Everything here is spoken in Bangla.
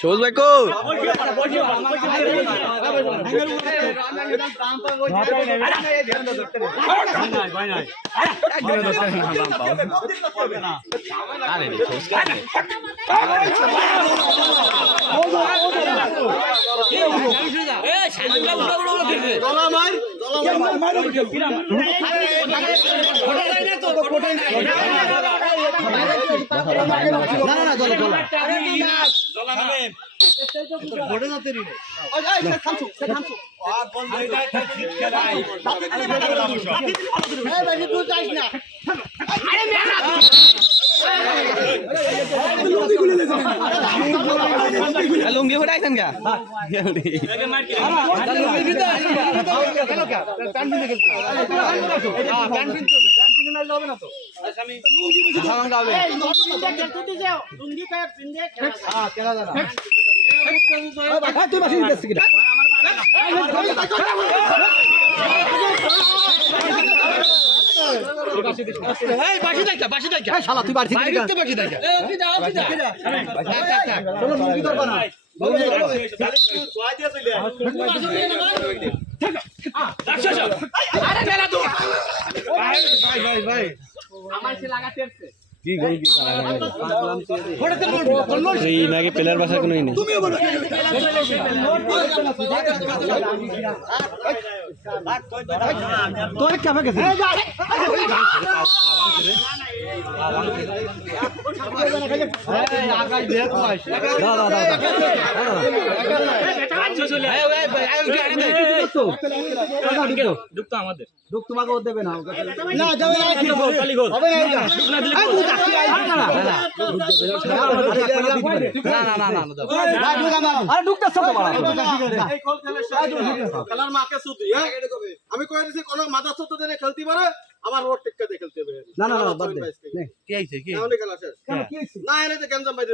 সবুজ ভাই কো লুঙ্গি ফোটাইছেন কা প্লেয়ার বাসা কোনো নেই তোর কেমন গেছে আমাদের দুঃখ তোমাকে দেবে না আমি কয়ে দিছি কোন মাথা সত্য দিনে খেলতে পারে আমার ওর টিক্কা দিয়ে খেলতে হবে না না বাদ দে কি আইছে কি খেলা শেষ না এনে তো গেঞ্জাম বাইরে